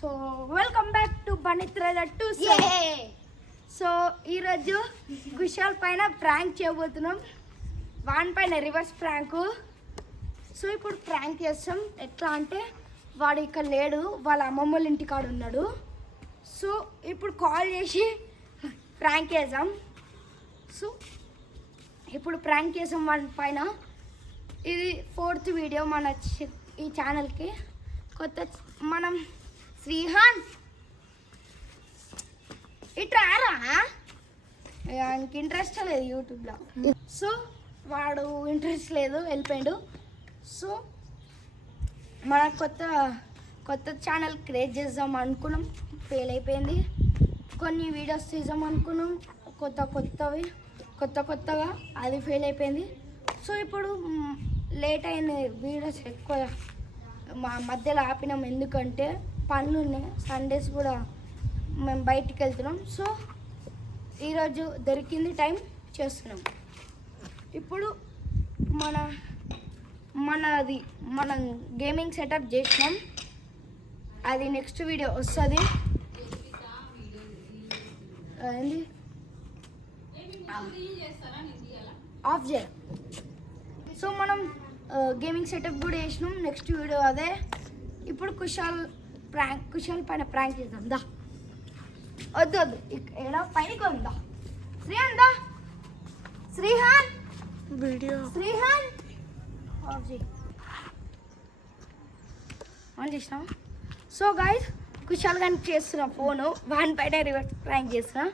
So welcome back to బనిత్రద two so ఈరోజు కుషాల్ పైన ప్రాంక్ చేయబోతున్నాం. వాన్ పైన రివర్స్ ప్రాంక్. సో ఇప్పుడు ప్రాంక్ చేస్తాం. ఎట్లా అంటే వాడు ఇక్కడ లేడు, వాళ్ళ అమ్మమ్మ వాళ్ళ ఇంటికాడ ఉన్నాడు. సో ఇప్పుడు కాల్ చేసి ప్రాంక్ చేద్దాం. సో ఇప్పుడు ప్రాంక్ చేసాం వాడి పైన. ఇది 4th వీడియో మన ఈ ఛానల్కి. కొత్త మనం శ్రీహాన్ ఇట్లా ఆయనకి ఇంట్రెస్ట్ లేదు యూట్యూబ్లో. సో వాడు ఇంట్రెస్ట్ లేదు, వెళ్ళిపోయాడు. సో మన కొత్త ఛానల్ క్రియేట్ చేద్దాం అనుకున్నాం, ఫెయిల్ అయిపోయింది. కొన్ని వీడియోస్ తీద్దాం అనుకున్నాం కొత్తగా, అది ఫెయిల్ అయిపోయింది. సో ఇప్పుడు లేట్ అయిన వీడియోస్ ఎక్కువ మా మధ్యలో ఆపినాం, ఎందుకంటే పనులు ఉన్నాయి. సండేస్ కూడా మేము బయటికి వెళ్తున్నాం. సో ఈరోజు దొరికింది టైం చేస్తున్నాం. ఇప్పుడు మనం గేమింగ్ సెటప్ చేసినాం. అది నెక్స్ట్ వీడియో వస్తుంది. ఏంది ఆఫ్ చేయ. సో మనం గేమింగ్ సెటప్ కూడా చేసినాం. నెక్స్ట్ వీడియో అదే. ఇప్పుడు కుషాల్ పైన ప్రాంక్ చేద్దాం. దా వద్దు ఏడా పైనకి ఉందా శ్రీహాన్, దా శ్రీహాన్ వీడియో ఆన్ చేసినాం. సో గైస్ కుషాల్ గారికి చేస్తున్నా ఫోను, వాన్ పైన రివర్స్ ప్రాంక్ చేస్తున్నా.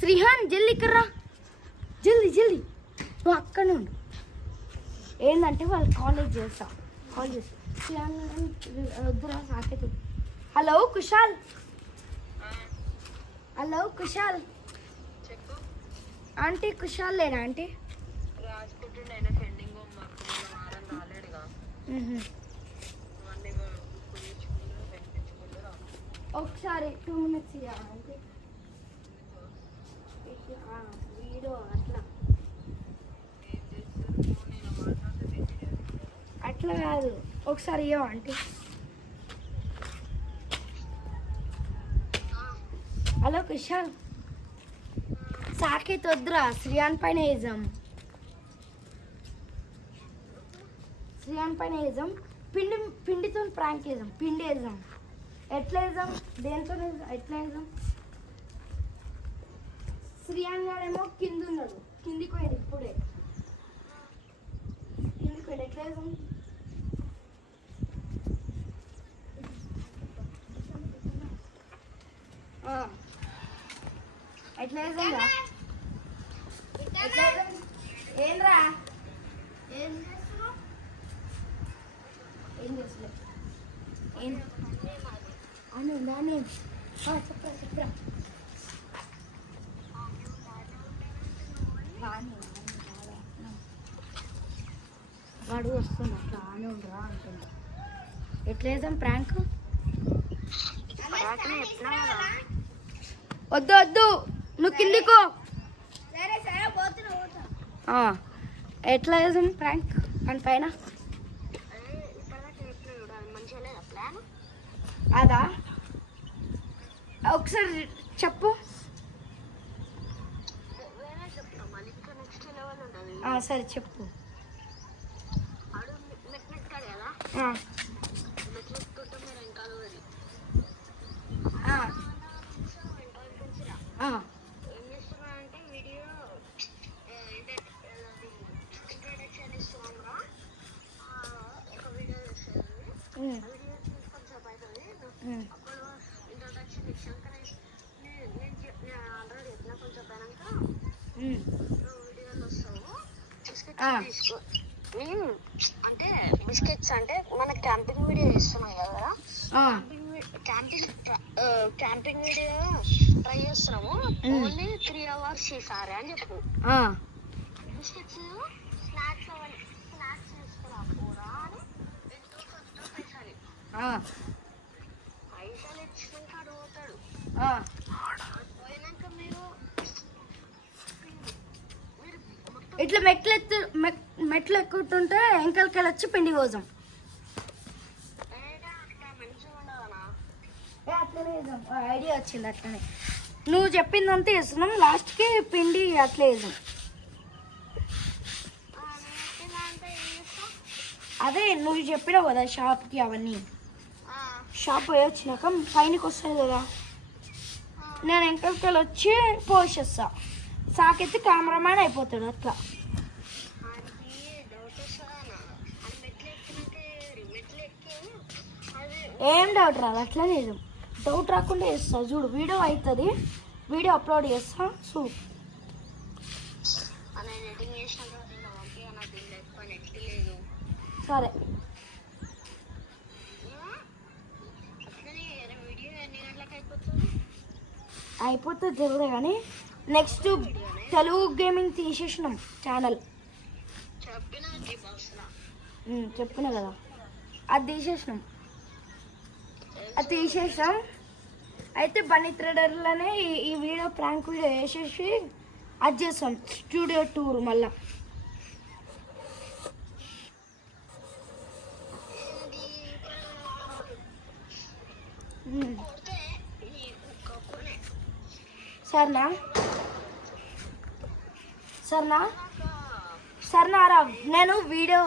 శ్రీహాన్ జల్దీ ఇక్కడ్రా, జల్దీ నువ్వు అక్కడనే ఉండు. ఏంటంటే వాళ్ళు కాల్ చేస్తా. వద్దురా సాకేత్. హలో కుషాల్ ఆంటీ కుషాల్ లేరా ఆంటీ? ఒకసారి 2 minutes ఇవ్వాలి వీడియో. అట్లా కాదు, ఒకసారి ఇవ్వ ఆంటీ. హలో కుషాల్, సాకేత్ వద్దురా, శ్రీయాన్ పైన వేద్దాం. పిండితో ప్రాంక్ వేద్దాం. పిండి వేద్దాం. ఎట్లా వేద్దాం? దేంతో ఎట్లా వేద్దాం? శ్రీయాన్ గారేమో కింద ఉన్నాడు, కిందికి పోయాడు ఇప్పుడే. కిందికి పోయాడు. ఎట్లా వేద్దాం? ఎట్లా వేద్దాం? ఏంద్రా ఏం చేస్తలే చెప్పరా. వాడు వస్తున్నా రానే ఉండరా అంటున్నా. ఎట్లా వేద్దాం ప్రాంక్? వద్దు నువ్వు కిందికో. ఎట్లా వేద్దాం ప్రాంక్ అని పైన? అదా ఒకసారి చెప్పు. సరే చెప్పు. అంటే బిస్కెట్స్ అంటే మన క్యాంపింగ్ వీడియో చేస్తున్నాం కదా, క్యాంపింగ్ వీడియో ట్రై చేస్తున్నాము. ఓన్లీ 3 hours చేసారు అని చెప్పు. బిస్కెట్స్ స్నాక్స్ తీసుకురా పోరా అని పైసలు ఇచ్చినాక అడుగుతాడు. పోయినాక మీరు ఇట్లా మెట్లు ఎక్కుతుంటే ఎంకలకి వచ్చి పిండి కోసం. అట్లనే వేద్దాం. ఐడియా వచ్చింది అట్లనే. నువ్వు చెప్పిందంతా వేస్తున్నాం, లాస్ట్కి పిండి అట్లే వేద్దాం. అదే నువ్వు చెప్పినావు కదా షాప్కి అవన్నీ. షాప్ పోయి వచ్చినాక పైనకి వస్తుంది కదా, నేను వెనకాలకి వచ్చి పోసేస్తా. సాకెత్తి కెమెరామ్యాన్ అయిపోతాడు అట్లా. ఏం డౌట్ రాదు, అట్లనే వేద్దాం. డౌట్ రాకుండా వేస్తా చూడు. వీడియో అవుతుంది, వీడియో అప్లోడ్ చేస్తా చూడు. సరే అయిపోతుంది తెలియదు కానీ నెక్స్ట్ తెలుగు గేమింగ్ తీసేసినాం ఛానల్. చెప్పిన కదా అది తీసేసినాం. అయితే బన్నీ థ్రెడర్లోనే ఈ వీడియో ప్రాంక్ వీడియో వేసేసి అది చేస్తాం స్టూడియో టూర్ మళ్ళా. సరేనా రా. నేను వీడియో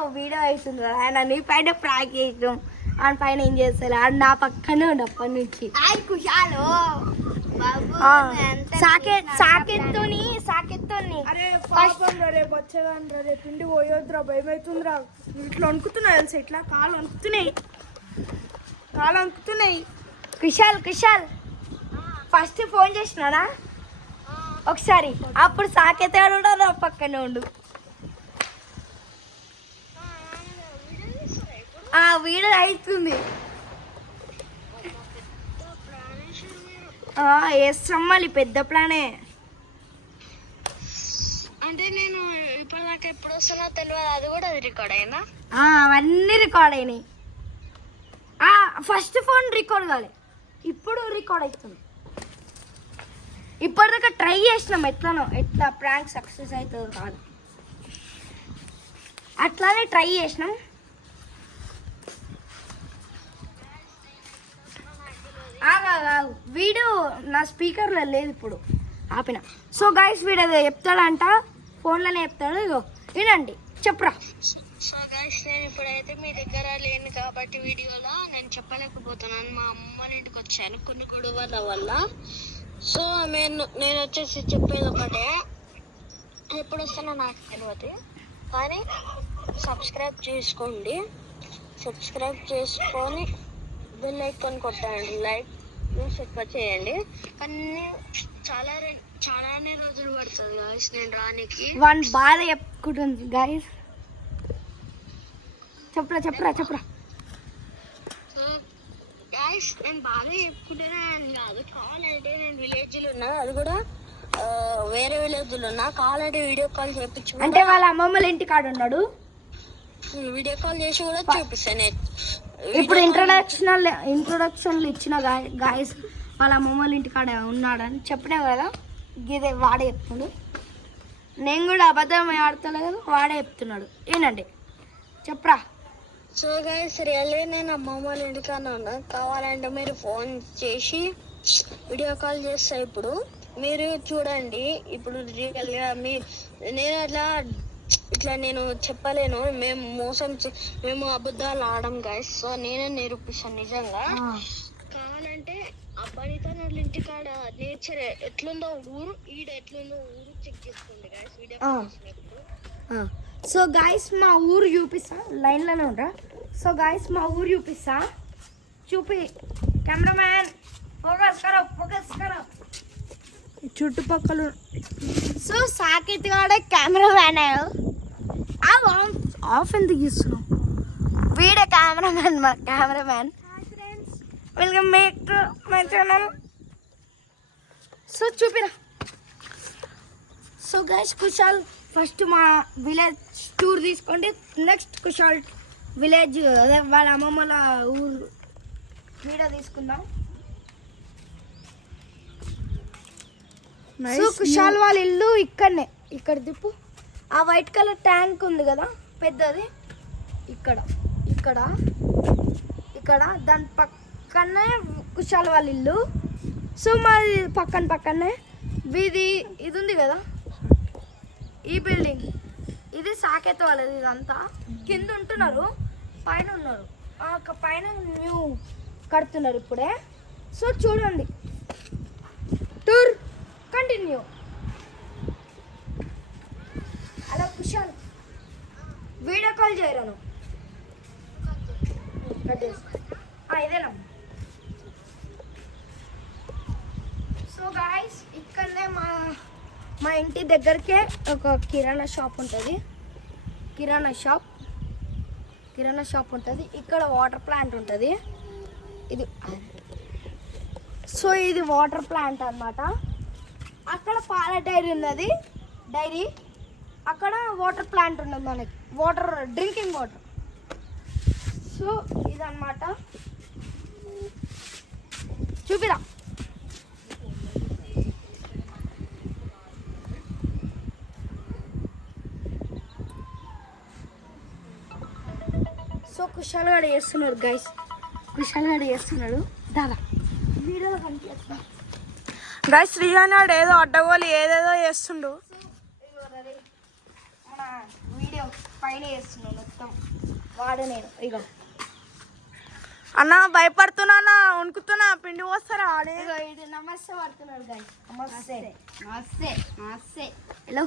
అవుతుంది కదా, ఆయన నీ పైన ప్రాంక్ చేసాం, ఆయన పైన ఏం చేస్తారు, ఆడు నా పక్కనే ఉండు అప్పటి నుంచి. సాకెత్తోని రే పిండి పోయొద్దురా, భయం అవుతుందిరా. ఇట్లా వణుకుతున్నాయి తెలుసు, ఇట్లా కాలు వణుకుతున్నాయి. కుషాల్ ఫస్ట్ ఫోన్ చేసినాడా ఒకసారి, అప్పుడు సాకెత్తాడు కూడా నా పక్కనే ఉండు. ఆ వీడియో అవుతుంది. వేస్తాం మళ్ళీ, పెద్ద ప్లానే. అంటే నేను ఇప్పటిదాకా ఎప్పుడు వస్తున్నా తెలియదు, అది కూడా రికార్డ్ అయిందా? అవన్నీ రికార్డ్ అయినాయి. ఫస్ట్ ఫోన్ రికార్డ్ కాలే, ఇప్పుడు రికార్డ్ అవుతుంది. ఇప్పటిదాకా ట్రై చేసినాం ఎట్లా ప్రాంక్ సక్సెస్ అవుతుందో కాదు, అట్లానే ట్రై చేసినాం. వీడియో నా స్పీకర్లో లేదు, ఇప్పుడు ఆపిన. సో గైస్ వీడు ఏదో చెప్తాడంట, ఫోన్లోనే చెప్తాడు. ఇగో వినండి, చెప్పురా. సో గైస్ నేను ఇప్పుడైతే మీ దగ్గర లేను కాబట్టి వీడియోలో నేను చెప్పలేకపోతున్నాను. మా అమ్మ ఇంటికి వచ్చాను కొన్ని గొడవల వల్ల. సో నేను వచ్చేసి చెప్పేది ఒకటే, ఎప్పుడు వస్తానో నాకు తెలియదు, కానీ సబ్స్క్రైబ్ చేసుకొని బెల్ ఐకాన్ కొట్టండి, లైక్ ఎక్కువ చేయండి. కానీ చాలానే రోజులు పడుతుంది గాయస్ నేను రానికి. వన్ బాధ చెప్పుకుంటుంది గాయస్. చెప్పరా. సో గాయస్ నేను బాగా చెప్పుకుంటేనే కాదు, కావాలంటే నేను విలేజ్లో ఉన్నా, అది కూడా వేరే విలేజ్లో ఉన్నా, కావాలంటే వీడియో కాల్ చేయించు. అంటే వాళ్ళ అమ్మమ్మల ఇంటి కాడ ఉన్నాడు, వీడియో కాల్ చేసి కూడా చూపిస్తాను. ఇప్పుడు ఇంట్రొడక్షన్లు ఇచ్చిన గాయస్ వాళ్ళ అమ్మమ్మల ఇంటి కాడ ఉన్నాడని చెప్పినా కదా, ఇదే వాడే చెప్తున్నాడు. నేను కూడా అబద్ధం ఆడతలే కదా, వాడే చెప్తున్నాడు. ఏనండి చెప్పరా. సో గైస్ రియల్లీ నేను అమ్మమ్మ వాళ్ళ ఇంటికానే ఉన్నా, కావాలంటే మీరు ఫోన్ చేసి వీడియో కాల్ చేస్తా. ఇప్పుడు మీరు చూడండి, ఇప్పుడు రియల్గా నేను ఇట్లా నేను చెప్పలేను, మేము అబద్ధాలు ఆడం గైస్. సో నేనే నిరూపిస్తాను నిజంగా. కావాలంటే అబ్బాయితో వాళ్ళ ఇంటికాడ నేచర్ ఎట్లుందో ఊరు, ఎట్లుందో ఊరు చెక్ చేసుకోండి గైస్ వీడియో. సో గాయస్ మా ఊరు చూపిస్తా, లైన్లోనే ఉంటా. సో గాయస్ మా ఊరు చూపిస్తా, చూపి కెమెరామ్యాన్ ఫోకస్ కరో చుట్టుపక్కల. సో సాకేత్ గాడే కెమెరామ్యాన్ ఆఫ్ ఎందుకు ఇస్తున్నావు, వీడే cameraman. Welcome back to my channel. So చూపిరా. సో గైస్ కుషాల్ ఫస్ట్ మా విలేజ్ టూర్ తీసుకోండి, నెక్స్ట్ కుషాల్ విలేజ్ అదే వాళ్ళ అమ్మమ్మల ఊరు వీడియో తీసుకుందాం. సో కుషాల్ వాళ్ళ ఇల్లు ఇక్కడనే, ఇక్కడ తిప్పు. ఆ వైట్ కలర్ ట్యాంక్ ఉంది కదా పెద్దది, ఇక్కడ దాని పక్కనే కుషాల్ వాళ్ళ ఇల్లు. సో మాది పక్కనే ఇది ఉంది కదా ఈ బిల్డింగ్, ఇది సాకేత్ వాళ్ళది. ఇదంతా కింద ఉంటున్నారు, పైన ఉన్నారు. పైన న్యూ కడుతున్నారు ఇప్పుడే. సో చూడండి, టూర్ కంటిన్యూ. అలా కుషాల్ వీడియో కాల్ చేయరాను. ఇదేనా. సో గాయస్ ఇక్కడనే మా ఇంటి దగ్గరకే ఒక కిరాణా షాప్ ఉంటుంది. కిరాణా షాప్ ఉంటుంది. ఇక్కడ వాటర్ ప్లాంట్ ఉంటుంది. ఇది సో ఇది వాటర్ ప్లాంట్ అన్నమాట. అక్కడ పాల డైరీ ఉన్నది. అక్కడ వాటర్ ప్లాంట్ ఉన్నది మనకి, వాటర్ డ్రింకింగ్ వాటర్. సో ఇదన్నమాట. చూపిరా. సో కుషాల్ గారు చేస్తున్నారు గైస్, దాదా వీడియోలో కనిపిస్తున్నా గైస్. శ్రీయానాడు ఏదో అడ్డగోలు ఏదేదో చేస్తుండు. మన వీడియో పైన చేస్తున్నాను మొత్తం వాడు నేను. ఇక అన్న భయపడుతున్నా, వణుకుతున్నా, పిండి పోస్తారా ఆడే. ఇది నమస్తే పడుతున్నాడు గైస్. నమస్తే హలో,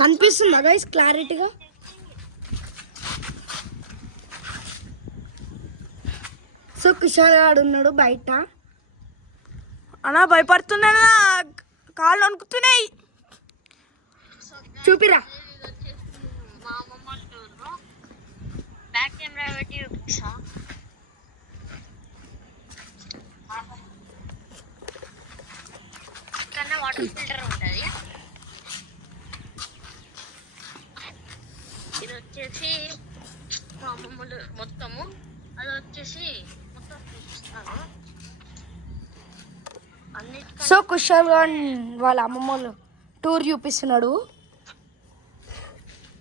కనిపిస్తుందా గైస్ క్లారిటీగా? సో కుషాల్ గాడు ఉన్నాడు బయట. అన్న భయపడుతున్నా, కాళ్ళు వణుకుతున్నాయి. చూపిరా. మా అమ్మమ్మ బ్యాక్ కెమెరా పెట్టి చూపిస్తా. కన్నా వాటర్ ఫిల్టర్ ఉంటుంది. ఇది వచ్చేసి మా అమ్మమ్మలు మొత్తము, అది వచ్చేసి మొత్తం చూపిస్తాను. సో కుషాల్ గారు వాళ్ళ అమ్మమ్మలు టూర్ చూపిస్తున్నాడు.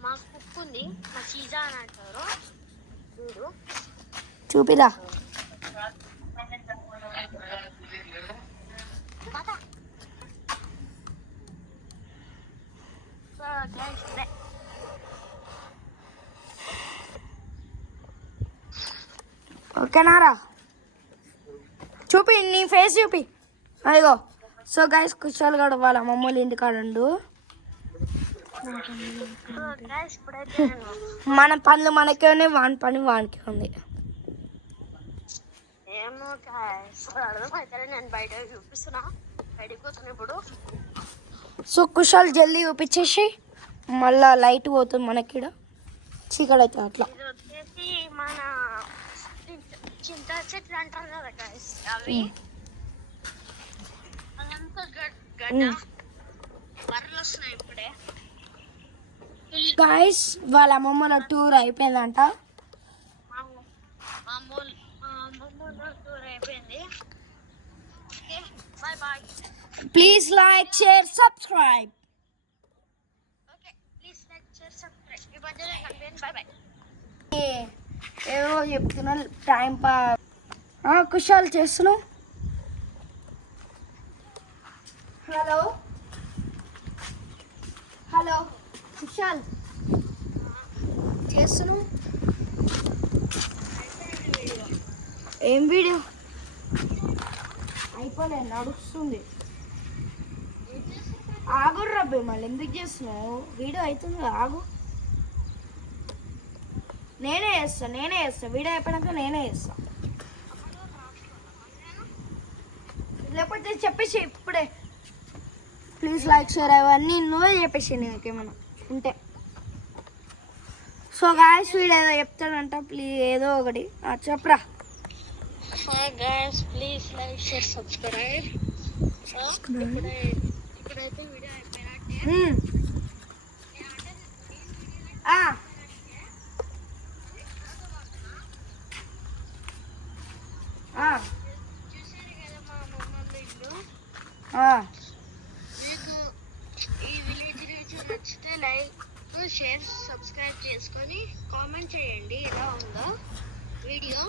మా కుక్ ఉంది, మా చీజా అని అంటారు. చూడు చూపిరా. ఓకేనారా? చూపి, నీ ఫేస్ చూపి. అదిగో. సో గైస్ కుషాల్ గారు వాళ్ళ అమ్మమ్మలు ఇంటికాడ ఉండు. మన పనులు మనకే ఉన్నాయి, వాని పని వానికి ఉంది. ఏమో అర్థమైతే నేను బయట చూపిస్తున్నా, బయటకు పోతున్నా ఇప్పుడు. సో కుషాల్ జల్దీ చూపించేసి మళ్ళా లైట్ పోతుంది మనకి, చీకటి అయితే అట్లా. ఇది వచ్చేసి మన చింత చెట్లు అంటారు కదా గాయస్, అవి అదంతా గడ్డ బర్రెలు వస్తున్నాయి ఇప్పుడే. గాయస్ వాళ్ళ అమ్మమ్మల టూర్ అయిపోయిందంట. మా అమ్మమ్మ టూర్ అయిపోయింది. Okay bye bye. Please like, share, subscribe. Okay please like, share, subscribe. ఈ మధ్యలో అయిపోయింది. Bye bye. ఏవో చెప్తున్నా టైం కుషాల్ చేస్తున్నావు. హలో కుషాల్ చేస్తున్నావు. ఏం వీడియో? అయిపోలే, నడుస్తుంది. ఆగు రబ్బే, మళ్ళీ ఎందుకు చేస్తున్నావు? వీడియో అవుతుంది, ఆగు. నేనే చేస్తా వీడియో అయిపోయినాక నేనే చేస్తా. లేకపోతే చెప్పేసి ఇప్పుడే ప్లీజ్ లైక్, షేర్ అవన్నీ నువ్వే చెప్పేసి నీకేమన్నా ఉంటే. సో గాయస్ వీడు ఏదో చెప్తాడంట, ప్లీజ్ ఏదో ఒకటి చెప్పరా. guys, please like, share, subscribe. ఇప్పుడైతే వీడియో అయిపోయినట్టే. చూసారు కదా మా అమ్మమ్మ ఇల్లు. మీకు ఈ విలేజ్ నచ్చితే లైక్, షేర్, సబ్స్క్రైబ్ చేసుకొని కామెంట్ చేయండి ఎలా ఉందో వీడియో.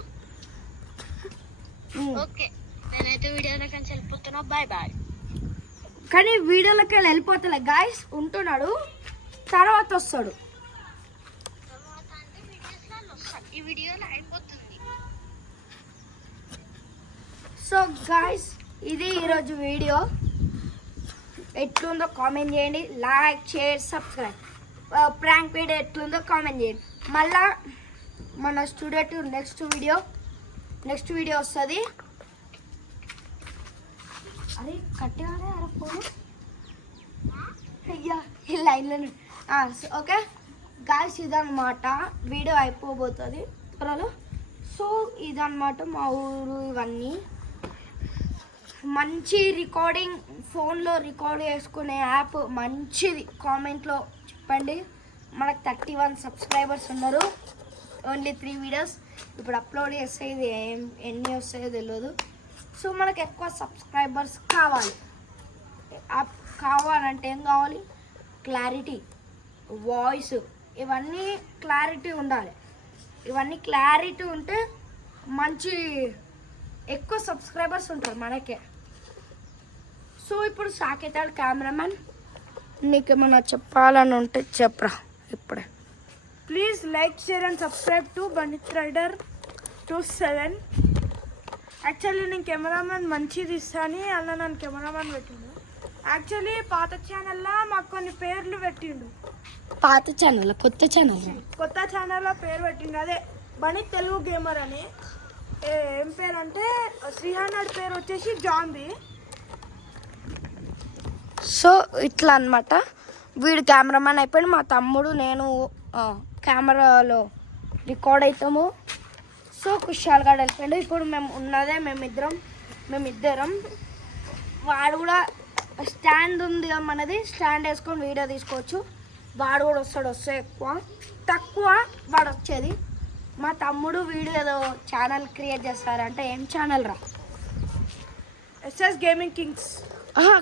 ఓకే నేనైతే వీడియోలోకి వెళ్ళిపోతున్నా. Bye bye. కానీ వీడియోలోకి వెళ్ళిపోతలే గాయస్, ఉంటున్నాడు, తర్వాత వస్తాడు. తర్వాత అంటే వీడియోస్లో వస్తాను, ఈ వీడియోలో అయిపోతుంది. సో గాయస్, ఇది ఈరోజు వీడియో. ఎట్లుందో కామెంట్ చేయండి, like share subscribe. Prank video ఎట్లుందో కామెంట్ చేయండి. మళ్ళా మన స్టూడియో టూర్ నెక్స్ట్ వీడియో వస్తుంది. అరే కట్టేవాడే అరే ఫోను అయ్యా ఈ లైన్లో. ఓకే గాయస్, ఇదన్నమాట వీడియో అయిపోబోతుంది త్వరలో. సో ఇదన్నమాట మా ఊరు. ఇవన్నీ మంచి రికార్డింగ్, ఫోన్లో రికార్డ్ చేసుకునే యాప్ మంచిది. కామెంట్లో చెప్పండి. మనకు 31 సబ్స్క్రైబర్స్ ఉన్నారు. ఓన్లీ 3 వీడియోస్ ఇప్పుడు అప్లోడ్ చేస్తే ఇది ఎన్ని వస్తాయో తెలియదు. సో మనకు ఎక్కువ సబ్స్క్రైబర్స్ కావాలంటే ఏం కావాలి? క్లారిటీ, వాయిస్, ఇవన్నీ క్లారిటీ ఉండాలి. ఇవన్నీ క్లారిటీ ఉంటే మంచి ఎక్కువ సబ్స్క్రైబర్స్ ఉంటారు మనకే. సో ఇప్పుడు సాకేతాడు కెమెరామెన్, నీకేమన్నా చెప్పాలని ఉంటే చెప్పరా ఇప్పుడే. Please like share and subscribe to Banith rider 27. Actually నేను కెమెరామెన్ మంచిది ఇస్తాను, అలా నన్ను కెమెరామెన్ పెట్టిండు. యాక్చువల్లీ పాత ఛానల్లో మాకు కొన్ని పేర్లు పెట్టిండు. పాత ఛానల్, కొత్త ఛానల్లో పేరు పెట్టిండు. అదే బనిత్ తెలుగు గేమర్ అని. ఏం పేరు అంటే శ్రీహానాడ్ పేరు వచ్చేసి జాంబీ. సో ఇట్లా అన్నమాట. వీడు కెమెరామెన్ అయిపోయి మా తమ్ముడు నేను కెమెరాలో రికార్డ్ అవుతాము. సో కుషాల్గా వెళ్ళిపోయాడు. ఇప్పుడు మేము ఉన్నదే మేమిద్దరం. వాడు కూడా స్టాండ్ ఉంది మనది, స్టాండ్ వేసుకొని వీడియో తీసుకోవచ్చు. వాడు కూడా వస్తే తక్కువ వాడు వచ్చేది. మా తమ్ముడు వీడియో ఏదో ఛానల్ క్రియేట్ చేస్తారంటే ఏం ఛానల్ రా? SS gaming kings.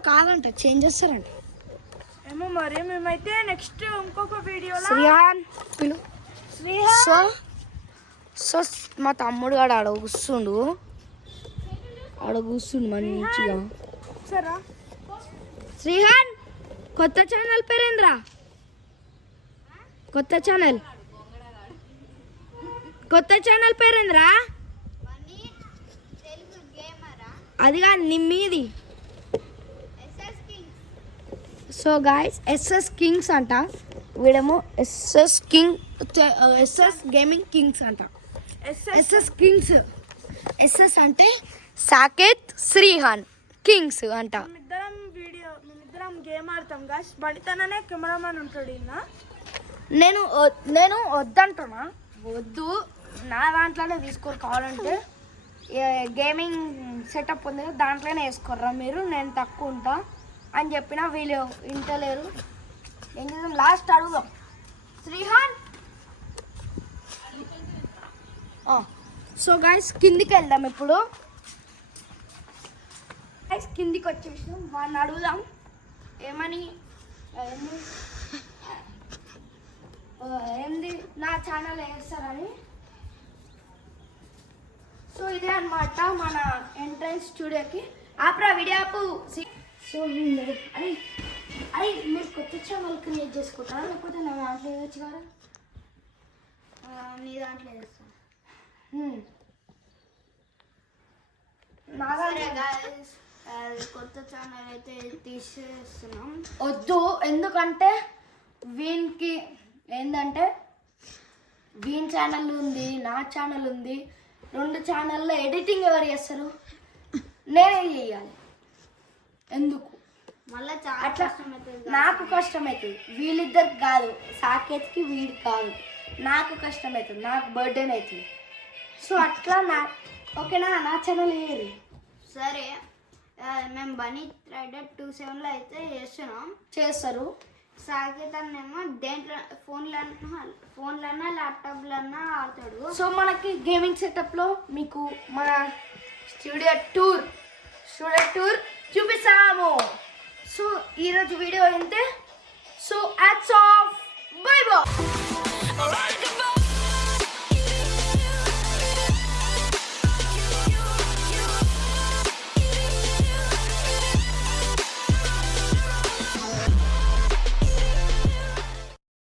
కాదంట, చేంజ్ చేస్తారంట. ఏమో మరి. మేమైతే నెక్స్ట్ ఇంకొక వీడియోలో శ్రీహాన్ పిలు. సో మా తమ్ముడు గాడు ఆడ కూర్చుండు మంచిగా. సరే శ్రీహాన్, కొత్త ఛానల్ పేరేంద్రా? కొత్త ఛానల్ పేరేంద్రా? అదిగా నిమ్మీది. సో గాయస్, ఎస్ఎస్ కింగ్స్ అంట. వీడేమో ఎస్ఎస్ గేమింగ్ కింగ్స్ అంట. SS kings. ఎస్ఎస్ అంటే సాకేత్, శ్రీహాన్, కింగ్స్ అంట. మేమిద్దరం గేమ్ ఆడతాం గాయస్. బడితననే కెమెరామెన్ ఉంటాడు ఈయన. నేను వద్దంటున్నా, వద్దు, నా దాంట్లోనే తీసుకోరు. కావాలంటే గేమింగ్ సెటప్ ఉంది కదా, దాంట్లోనే వేసుకోర్రా మీరు, నేను తక్కువ ఉంటా అని చెప్పిన వీళ్ళు వింటలేరు. ఏం చేద్దాం, లాస్ట్ అడుగుదాం. శ్రీహాన్. సో గైస్, కిందికి వెళ్దాం ఇప్పుడు. గైస్ కిందికి వచ్చేసాం. వాడిని అడుగుదాం ఏమని. ఏంది నా ఛానల్ వేస్తారని. సో ఇదే అనమాట మన ఎంట్రన్స్ స్టూడియోకి. ఆప్రా వీడియో ఆపు. సో అరే మీరు కొత్త ఛానల్ క్రియేట్ చేసుకుంటారా, లేకపోతే నా దాంట్లో వేయచ్చు కదా? నీ దాంట్లో వేస్తాను. కొత్త ఛానల్ అయితే తీసేస్తున్నాం. వద్దు, ఎందుకంటే వీనికి ఏంటంటే వీన్ ఛానల్ ఉంది, నా ఛానల్ ఉంది. 2 ఛానల్లో ఎడిటింగ్ ఎవరు చేస్తారు? నేనే చేయాలి. ఎందుకు మళ్ళీ అట్లా? నాకు కష్టమవుతుంది, వీళ్ళిద్దరికి కాదు, సాకేత్కి వీడికి కాదు, నాకు కష్టమవుతుంది, నాకు బర్త్డేనే అవుతుంది. సో అట్లా ఓకేనా, నా ఛానల్ వేయరు. సరే, మేము బనిత్ రైడర్ 27లో అయితే చేస్తారు. సాకేతనేమో దేంట్లో ఫోన్లన్నా ల్యాప్టాప్లన్నా ఆడతాడు. సో మనకి గేమింగ్ సెటప్లో మీకు మన స్టూడియో టూర్ చూపిస్తాము. సో ఈరోజు వీడియో అయితే so ads off, bye bye.